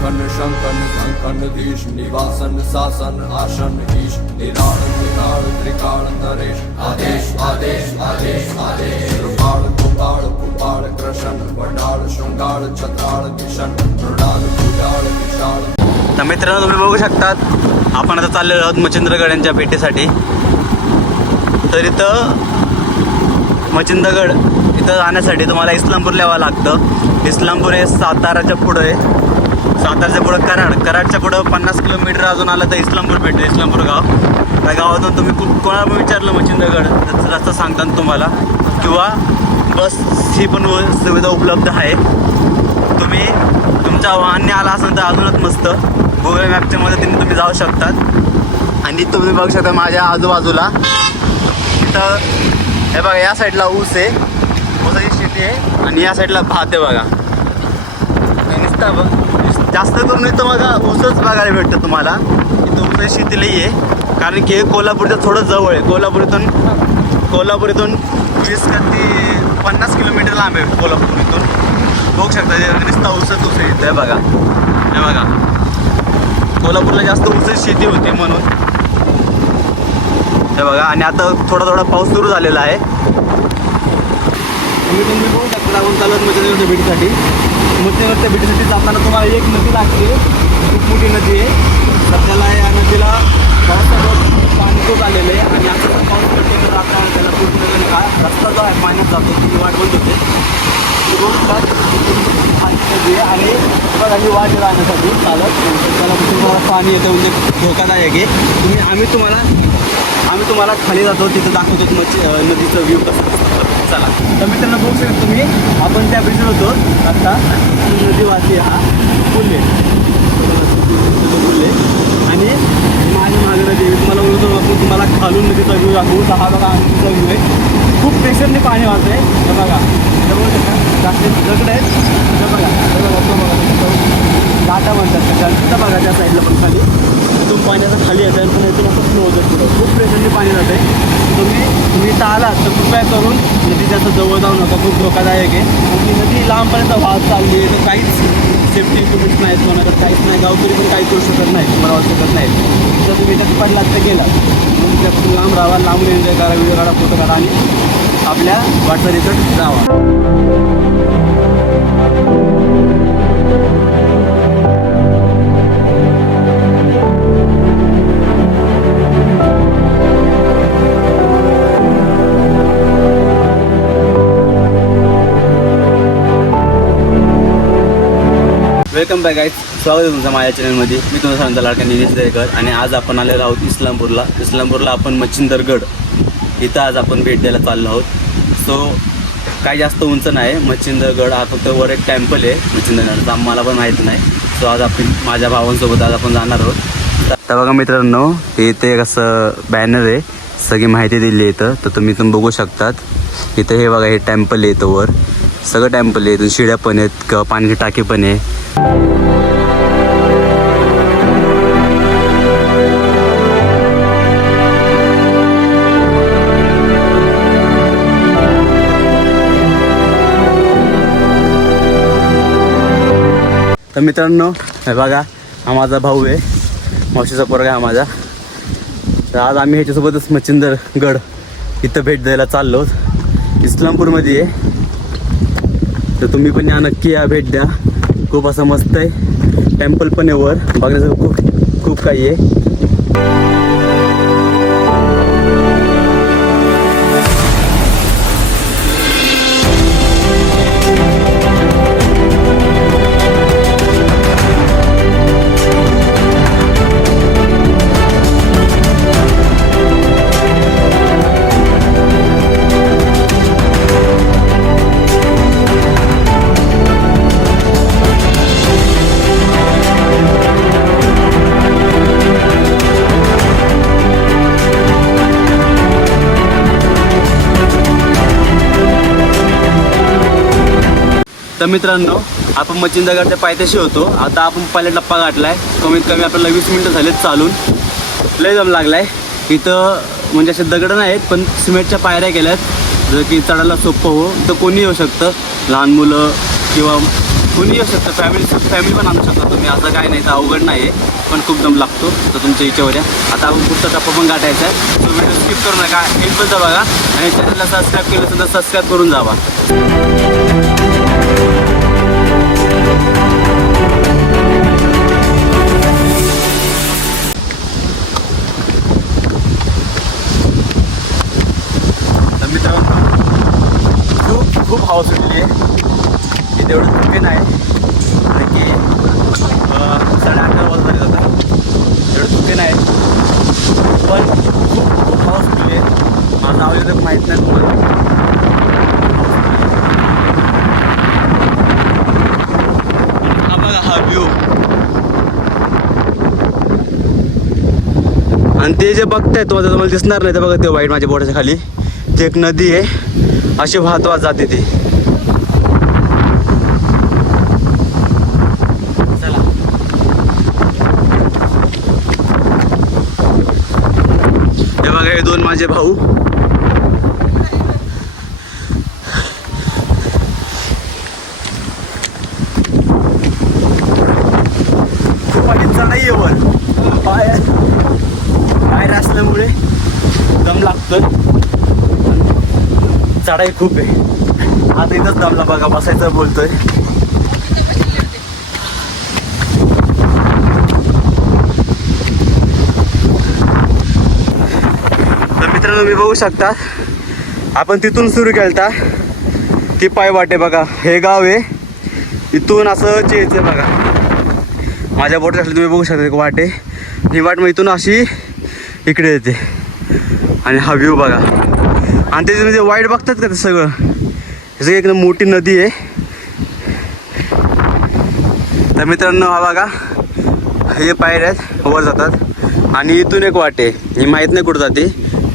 शंखन शंकन कंकन देश निवासन शासन आसन ईश निराळ निराळ त्रिकाळ नरेश आदेश आदेश आदेश आदेश. कृपाळ गोपाळ कुपाळ कृष्ण वडाळ शृंगाळ छत्राळ किशन मृणाल कुडाळ विशाळ. तर मित्रांनो तुम्ही बघू शकतात आपण आता चाललेलो आहोत मच्छिंद्रगड यांच्या भेटीसाठी. तर इथं मच्छिंद्रगड इथं जाण्यासाठी तुम्हाला इस्लामपूरला यावं लागतं. इस्लामपूर हे साताराच्या पुढं आहे. सातारच्या पुढं कराड. कराडच्या पुढं पन्नास किलोमीटर अजून आलं तर इस्लामपूर भेटतं इस्लामपूर गाव. त्या गावातून तुम्ही खूप कोणाला पण विचारलं मच्छिंद्रगड त्याचा रस्ता सांगतात तुम्हाला. किंवा बस ही पण व- सुविधा उपलब्ध आहे. तुम्ही तुमच्या वाहनने आला असेल तर अजूनच मस्त. गुगल मॅपच्या मदतीने तुम्ही जाऊ शकतात. आणि तुम्ही बघू शकता माझ्या आजूबाजूला. तिथं हे बघा या साईडला ऊस आहे. ऊसाची शेती आहे. आणि या साईडला भात आहे बघा. नुसता बघ. जास्त करून इथं बघा ऊसच बघायला भेटतं तुम्हाला. इथं ऊस शेती लई आहे. कारण की हे कोल्हापूरच्या थोडं जवळ आहे. कोल्हापूर इथून कोल्हापूर इथून वीस का पन्नास किलोमीटर लांब आहे कोल्हापूर इथून बघू शकता हे ऊसच ऊस आहे इथं. हे बघा. हे बघा. कोल्हापूरला जास्त ऊसच शेती होती म्हणून. हे बघा. आणि आता थोडा थोडा पाऊस सुरू झालेला आहे. तुम्ही तुम्ही बघू शकता. लागून चालत मजा भेटीसाठी. मच्छिंद्रगडच्या भेटीसाठी जाताना तुम्हाला एक नदी लागते. खूप मोठी नदी आहे. सध्याला या नदीला पावसाचं पाणी खूप आलेलं आहे आणि आता पाऊस पडते तर आता त्याला खूप नवीन रस्ता जो आहे पाण्यात जातो ती वाट बंद होते. नदी आहे आणि बघा वाट राहण्यासाठी चालत. त्याला तुम्हाला पाणी येतं म्हणजे धोकादायक आहे. तुम्ही आम्ही तुम्हाला आम्ही तुम्हाला खाली जातो तिथं दाखवतो मच्छी नदीचं व्ह्यू कसं असतं. चला. तर मित्रांनो बघू शकता तुम्ही आपण त्या ब्रिजवर होतो. आता नदी वाहते हा फुले फुले आणि माझी मागे नदी तुम्हाला बोलतो आपण तुम्हाला खालून नदीचा व्ह्यू दाखवू. तर हा बघा आमचा व्ह्यू आहे. खूप प्रेशरने पाणी वाहतंय. हे बघा. हे बघू शकता. जास्त दगड आहेत. बघा. बघा तो बघा. लाटा म्हणतात त्या बघा त्या साईडला पण खाली. तिथून पाण्याचा खाली येतं पण इथून असं फ्लो होतं पुढं खूप प्रेशरने पाणी जाते तुम्ही तुम्ही इथं आलात तर कृपया करून नदी त्याचं जवळ जाऊ नका. खूप धोकादायक आहे. आणि ती नदी लांबपर्यंत वाहत चालली आहे तर काहीच सेफ्टी इक्विपमेंट्स नाहीत कोणाकडे काहीच नाही. गावकरी पण काही करू शकत नाही तुम्हाला वाचू शकत नाही जर तुम्ही त्यात पडलात तर गेलात म्हणून त्यापासून लांब राहा लांबून एन्जॉय करा व्हिडिओ काढा फोटो काढा आणि आपल्या वाटचालीकडे जावा. Welcome back guys. स्वागत आहे तुमचं माझ्या चॅनलमध्ये. मी तुमचा सांगता लाडका निलेश दरेकर. आणि आज आपण आलेलो आहोत इस्लामपूरला. इस्लामपूरला आपण मच्छिंदरगड इथं आज आपण भेट द्यायला चाललो आहोत. सो काही जास्त उंच नाही. मच्छिंदरगड हा फक्त वर एक टेम्पल आहे. मच्छिंदरगडचा मला पण माहीत नाही. सो आज आपण माझ्या भावांसोबत आज आपण जाणार आहोत. तर बघा मित्रांनो हे इथे एक असं बॅनर आहे. सगळी माहिती दिली आहे इथं. तर तुम्ही इथून बघू शकतात. इथं हे बघा हे टेम्पल आहे इथं वर. सगळं टेम्पल आहे इथून शिड्या पण आहेत किंवा पाण्याचे टाकी पण आहे. तर मित्रांनो हे बघा हा माझा भाऊ आहे. मावशीचा पोरगा हा माझा. तर आज आम्ही ह्याच्यासोबतच मच्छिंदरगड इथं भेट द्यायला चाललो इस्लामपूरमध्ये आहे. तर तुम्ही पण या नक्की या भेट द्या. खूप असं मस्त आहे. टेम्पल पण आहे वर. बघण्याचं खूप खूप काही आहे. तर मित्रांनो आपण मच्छिंदगडच्या पायथ्याशी होतो. आता आपण पहिला टप्पा गाठलाय. कमीत कमी आपल्याला वीस मिनटं झालेत चालून. लय दम लागलाय. इथं म्हणजे असे दगड नाहीत पण सिमेंटच्या पायऱ्या केल्यात. जर की चढायला सोपं हो. तर कोणी येऊ शकतं. लहान मुलं किंवा कोणी येऊ शकतं. फॅमिली फॅमिली पण आणू शकता तुम्ही असं काय नाही तर अवघड नाही आहे पण खूप दम लागतो. तर तुमच्या इच्छेवर आहे आता आपण पुढचा टप्पा पण गाठायचा आहे. तो व्हिडिओ स्किप करू नका. एक पण बघा. आणि चॅनलला सबस्क्राईब केलं तर सबस्क्राईब करून जावा. खूप खूप हवा सुटली आहे इथे तेवढं थकेन नाही. कारण की साडे अकरा वाजता झाले आता एवढं धुके नाही. पण खूप खूप हवा सुटली आहे माझं आवाज तर माहीत नाही तुम्हाला. आणि ते जे बघताय तुम्हाला तुम्हाला दिसणार नाही ते बघा ते वाईट माझ्या बोटाच्या खाली. ते एक नदी आहे. अशी वाहत वाहत जाते ती. चला. हे बघा हे दोन माझे भाऊ. खूप आणि चढाई वर. पाय पायर असल्यामुळे दम लागतं चढाई खूप आहे. आता इथंच दमला बघा बसायचं बोलतोय. तर मित्रांनो तुम्ही बघू शकता आपण तिथून सुरू केलता. ती पाय वाटे बघा हे गाव आहे. इथून असं चेच आहे बघा. माझ्या बोट असले तुम्ही बघू शकता एक ही वाट मग इथून अशी इकडे येते. आणि हा व्ह्यू बघा. आणि त्याच्यामध्ये म्हणजे वाईट बघतात का ते सगळं? हे सगळं एकदम मोठी नदी आहे. तर मित्रांनो हा बघा हे पायऱ्या आहेत वर जातात. आणि इथून एक वाट आहे. ही माहीत नाही कुठं जाते.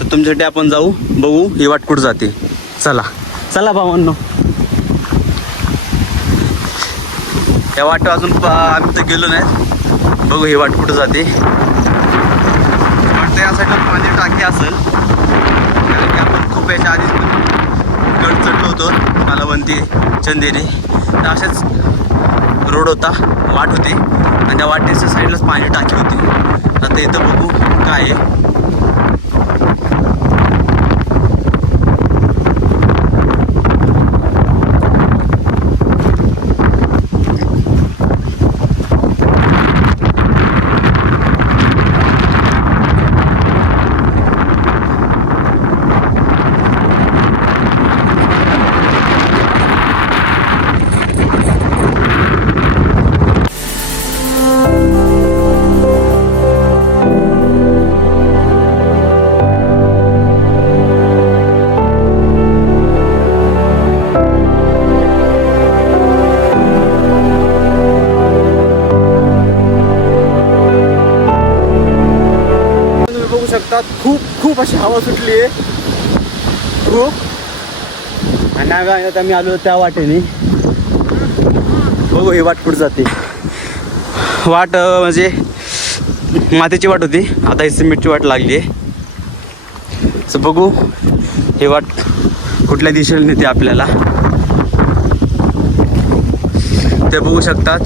तर तुमच्यासाठी आपण जाऊ बघू ही वाट कुठं जाते. चला. चला भावांनो. या वाट अजून आम्ही तर गेलो नाही बघू ही वाट कुठं जाते. वाटतं यासाठी पाणी टाकी असेल. रुपयाच्या खूप आधीच गड चढलो होतो कालावंती चंदेरी. तर असेच रोड होता वाट होती. आणि त्या वाटेच्या साईडलाच पाणी टाकी होती. आता इथं बघू काय आहे. हातात खूप खूप अशी हवा सुटली आहे खूप आणि आम्ही आता मी आलो त्या वाटेने. बघू ही वाट कुठं जाते. वाट म्हणजे मातीची वाट होती. आता ही सिमेंटची वाट लागली आहे तर बघू हे वाट कुठल्या दिशेला नेते आपल्याला. ते बघू शकतात.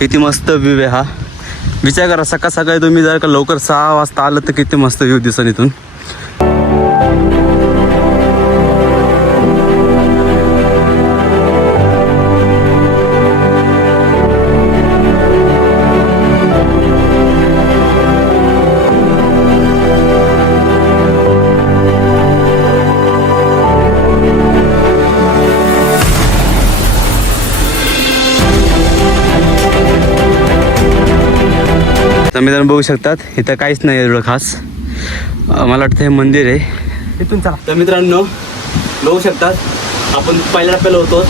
किती मस्त व्ह्यू आहे हा. विचार करा सकाळ सकाळी तुम्ही जर का लवकर सहा वाजता आलं तर किती मस्त व्ह्यू दिसन इथून. मित्रांनो बघू शकतात. इथं काहीच नाही एवढं खास. मला वाटतं हे मंदिर आहे. इथून चला. तर मित्रांनो बघू शकतात. आपण पहिल्या टप्प्याला होतो.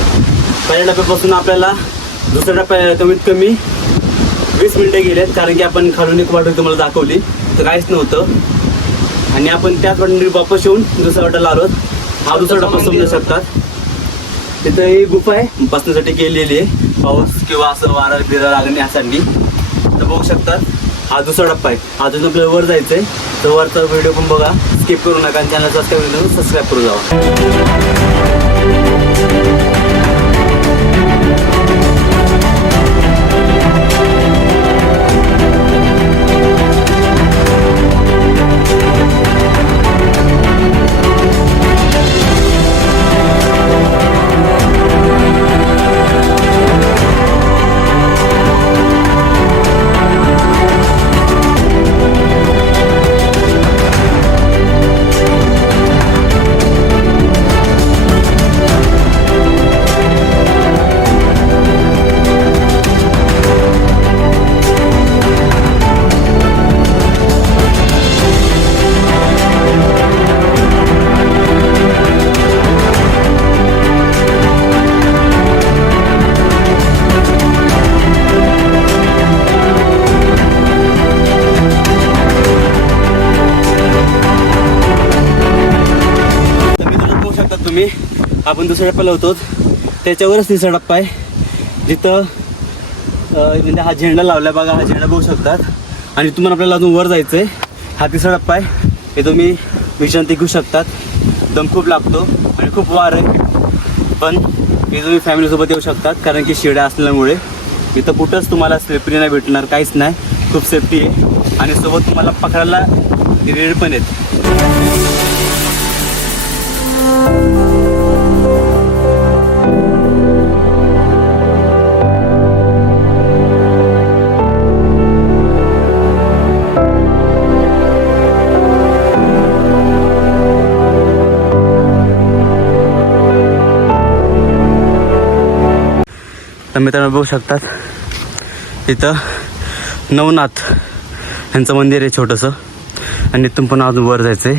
पहिल्या टप्प्यापासून आपल्याला दुसऱ्या टप्प्या कमीत कमी वीस मिनटं गेलेत कारण की आपण खालून एक वाटत तुम्हाला दाखवली. तर काहीच नव्हतं. आणि आपण त्याच वाटेने वापस येऊन दुसऱ्या वाटेला आलो हा दुसरा टप्पा समजू शकतात. तिथं ही गुफा आहे. बसण्यासाठी केलेली आहे. पाऊस किंवा असं वारा बिरा लागणे यासाठी तर बघू शकतात. हा दुसरा टप्पा आहे. अजून आपल्याला वर जायचंय तर वरचा व्हिडिओ पण बघा. स्किप करू नका आणि चॅनल सबस्क्राईब करून सबस्क्राईब करू जावा. तुम्ही. आपण दुसऱ्या टप्प्याला होतो त्याच्यावरच तिसरा टप्पा आहे. जिथं म्हणजे हा झेंडा लावला बघा हा झेंडा बघू शकतात. आणि तुम्हाला आपल्याला अजून वर जायचं आहे हा तिसरा टप्पा आहे. हे तुम्ही विश्रांती घेऊ शकतात. दम खूप लागतो आणि खूप वार आहे. पण हे तुम्ही फॅमिलीसोबत येऊ शकतात कारण की शिड्या असल्यामुळे. इथं कुठंच तुम्हाला स्लिपरी नाही भेटणार काहीच नाही. खूप सेफ्टी आहे. आणि सोबत तुम्हाला पकडायला रेड पण आहेत. मित्रांनो बघू शकतात. इथं नवनाथ यांचं मंदिर आहे छोटंसं. आणि इथून पण अजून वर जायचं आहे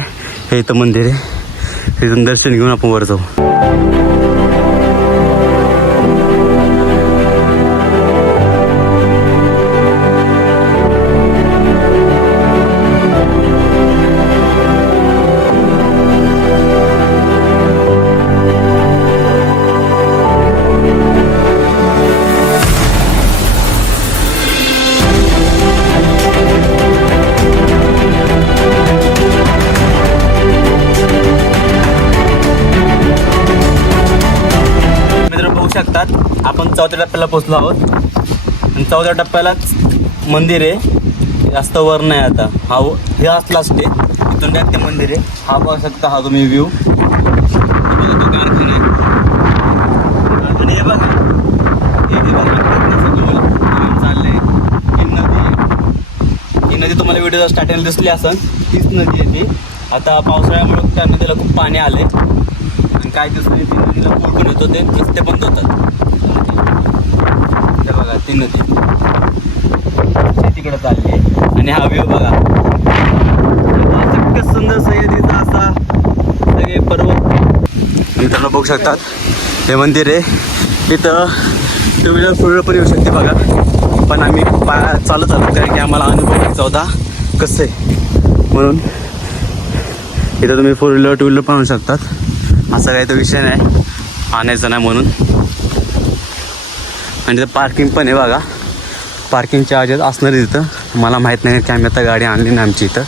हे इथं मंदिर आहे. इथून दर्शन घेऊन आपण वर जाऊ. चौथ्या टप्प्याला पोचलो आहोत. आणि चौथ्या टप्प्यालाच मंदिर आहे. जास्त वर नाही आता. हा व- हे असला असते इथून ते मंदिर आहे. हा बघू शकता हा तुम्ही व्ह्यू तो कारखाना आहे आणि हे बघा. तुम्हाला ही नदी ही नदी तुम्हाला व्हिडिओ स्टार्टिंगला दिसली असेल तीच नदी आहे ती. आता पावसाळ्यामुळे त्या नदीला खूप पाणी आले आणि काय दिवसांनी ती नदीला पूर येतो ते. रस्ते बंद होतात बघा ती नदी तिकडे चालली. आणि हा व्ह्यू बघा. इतकं सुंदर सह्याद्रीचा असा सगळे पर्वत मित्रांनो बघू शकतात. हे मंदिर आहे. इथं टू व्हीलर फोर व्हीलर पण येऊ शकते बघा. पण आम्ही पाया चालत आलो कारण की आम्हाला अनुभव घ्यायचा होता. कसं आहे? म्हणून इथं तुम्ही फोर व्हीलर टू व्हीलर पण आणू शकतात. असा काही तो विषय नाही. आणायचा नाही म्हणून. आणि तिथं पार्किंग पण आहे बघा. पार्किंग चार्जेस असणार आहे तिथं मला माहीत नाही की आम्ही आता गाडी आणली नाही आमची इथं.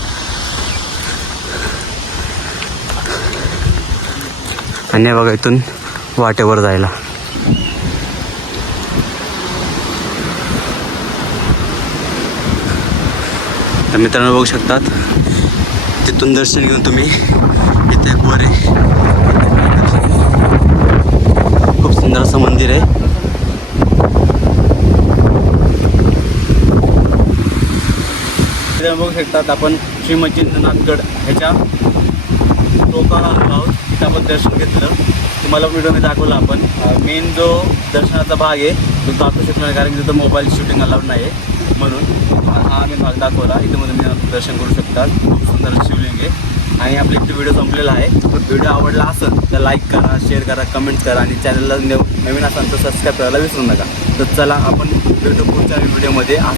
आणि बघा इथून वाटेवर जायला. तर मित्रांनो बघू शकतात तिथून दर्शन घेऊन तुम्ही इथे एक वर आहे. खूप सुंदर असं मंदिर आहे. मित्रांनो बघू शकतात आपण श्री मच्छिंद्रनाथगड ह्याच्या टोकाला आलो आहोत. तिथं आपण दर्शन घेतलं. तुम्हाला व्हिडिओमध्ये दाखवलं आपण. मेन जो दर्शनाचा भाग आहे तो दाखवू शकलो नाही कारण की तिथं मोबाईल शूटिंग अलाउड नाही आहे म्हणून हा आम्ही भाग दाखवला. इथं मध्ये तुम्ही दर्शन करू शकतात. खूप सुंदर शिवलिंग आहे. आणि आपला इथे व्हिडिओ संपलेला आहे. तर व्हिडिओ आवडला असेल तर लाईक करा शेअर करा कमेंट करा आणि चॅनलला नवीन असाल तर सबस्क्राईब करायला विसरू नका. तर चला आपण भेटू पुढच्या व्हिडिओमध्ये